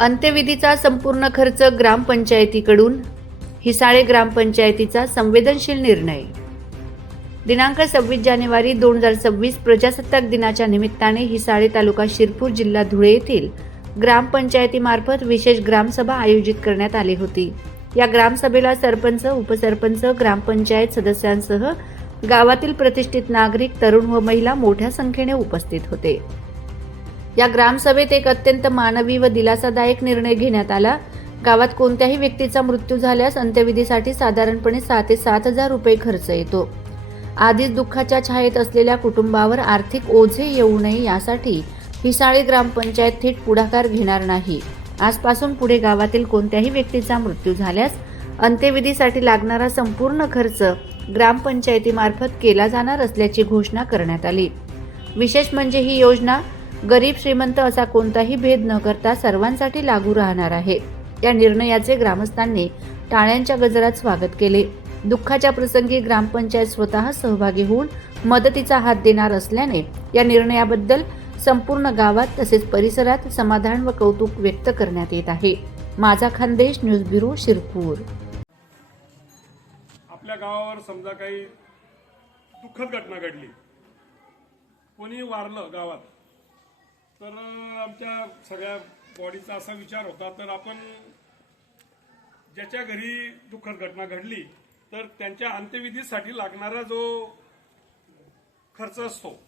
अंत्यविधीचा संपूर्ण खर्च ग्रामपंचायतीकडून हिसाळे ग्रामपंचायतीचा संवेदनशील निर्णय. दिनांक सव्वीस जानेवारी दोन हजार सव्वीस प्रजासत्ताक दिनाच्या निमित्ताने हिसाळे तालुका शिरपूर जिल्हा धुळे येथील ग्रामपंचायतीमार्फत विशेष ग्रामसभा आयोजित करण्यात आली होती. या ग्रामसभेला सरपंच उपसरपंच ग्रामपंचायत सदस्यांसह गावातील प्रतिष्ठित नागरिक तरुण व महिला मोठ्या संख्येने उपस्थित होते. या ग्रामसभेत एक अत्यंत मानवी व दिलासादायक निर्णय घेण्यात आला. गावात कोणत्याही व्यक्तीचा मृत्यू झाल्यास अंत्यविधीसाठी साधारणपणे सहा ते सात हजार रुपये खर्च येतो. आधीच दुःखाच्या छायेत असलेल्या कुटुंबावर आर्थिक ओझे येऊ नये यासाठी हिसाळे ग्रामपंचायत थेट पुढाकार घेणार नाही. आजपासून पुढे गावातील कोणत्याही व्यक्तीचा मृत्यू झाल्यास अंत्यविधीसाठी लागणारा संपूर्ण खर्च ग्रामपंचायतीमार्फत केला जाणार असल्याची घोषणा करण्यात आली. विशेष म्हणजे ही योजना गरीब श्रीमंत असा कोणताही भेद न करता सर्वांसाठी लागू राहणार आहे. या निर्णयाचे ग्रामस्थांनी टाळ्यांच्या गजरात स्वागत केले. दुःखाच्या प्रसंगी ग्रामपंचायत स्वतः सहभागी होऊन मदतीचा हात देणार असल्याने या निर्णयाबद्दल संपूर्ण गावात तसेच परिसरात समाधान व कौतुक व्यक्त करण्यात येत आहे. माझा खानदेश न्यूज ब्युरो शिरपूर. आपल्या गावावर समजा काही दुःखद घटना घडली. कोणी वारलं गावात? तर आमच्या सगळ्या बॉडीचा असा विचार होता. तर आपण ज्याच्या घरी दुःखद घटना घडली तर त्यांच्या अंत्यविधीसाठी लागणारा जो खर्च असतो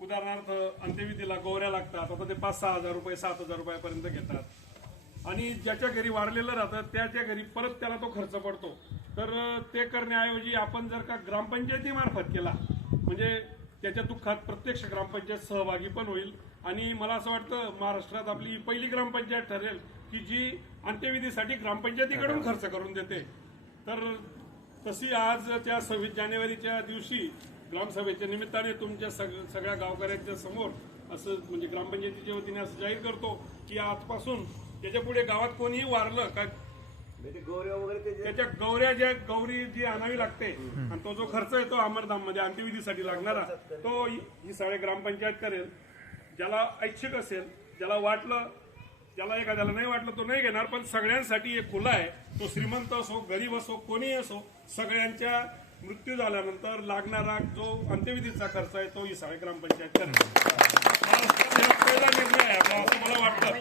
उदाहरणार्थ अंत्यविधीला गौऱ्या लागतात आता ते पाच सहा हजार रुपये सात हजार रुपयापर्यंत घेतात. आणि ज्याच्या घरी वारलेलं राहतं त्याच्या घरी परत त्याला तो खर्च पडतो. तर ते करण्याऐवजी आपण जर का ग्रामपंचायतीमार्फत केला म्हणजे त्याच्या दुःखात प्रत्यक्ष ग्रामपंचायत सहभागी पण होईल. आणि मला असं वाटतं महाराष्ट्रात आपली पहिली ग्रामपंचायत ठरेल की जी अंत्यविधीसाठी ग्रामपंचायतीकडून खर्च करून देते. तर तशी आज त्या सव्वीस जानेवारीच्या दिवशी ग्रामसभेच्या निमित्ताने तुमच्या सग- सगळ्या गावकऱ्यांच्या समोर असं म्हणजे ग्रामपंचायतीच्या वतीने असं जाहीर करतो की आजपासून त्याच्या पुढे गावात कोणीही वारलं का त्याच्या गौऱ्या ज्या गौरी जी आणावी लागते आणि तो जो खर्च येतो अमरधाममध्ये अंत्यविधीसाठी लागणारा तो ही सगळे ग्रामपंचायत करेल. ज्याला ऐच्छिक असेल ज्याला वाटलं ज्याला एखाद्याला नाही वाटलं तो नाही घेणार पण सगळ्यांसाठी एक खुला आहे. तो श्रीमंत असो गरीब असो कोणीही असो सगळ्यांच्या मृत्यू झाल्यानंतर लागणारा जो अंत्यविधीचा खर्च आहे तो ही सगळे ग्रामपंचायत करेल. पहिला निर्णय आहे असं मला वाटतं.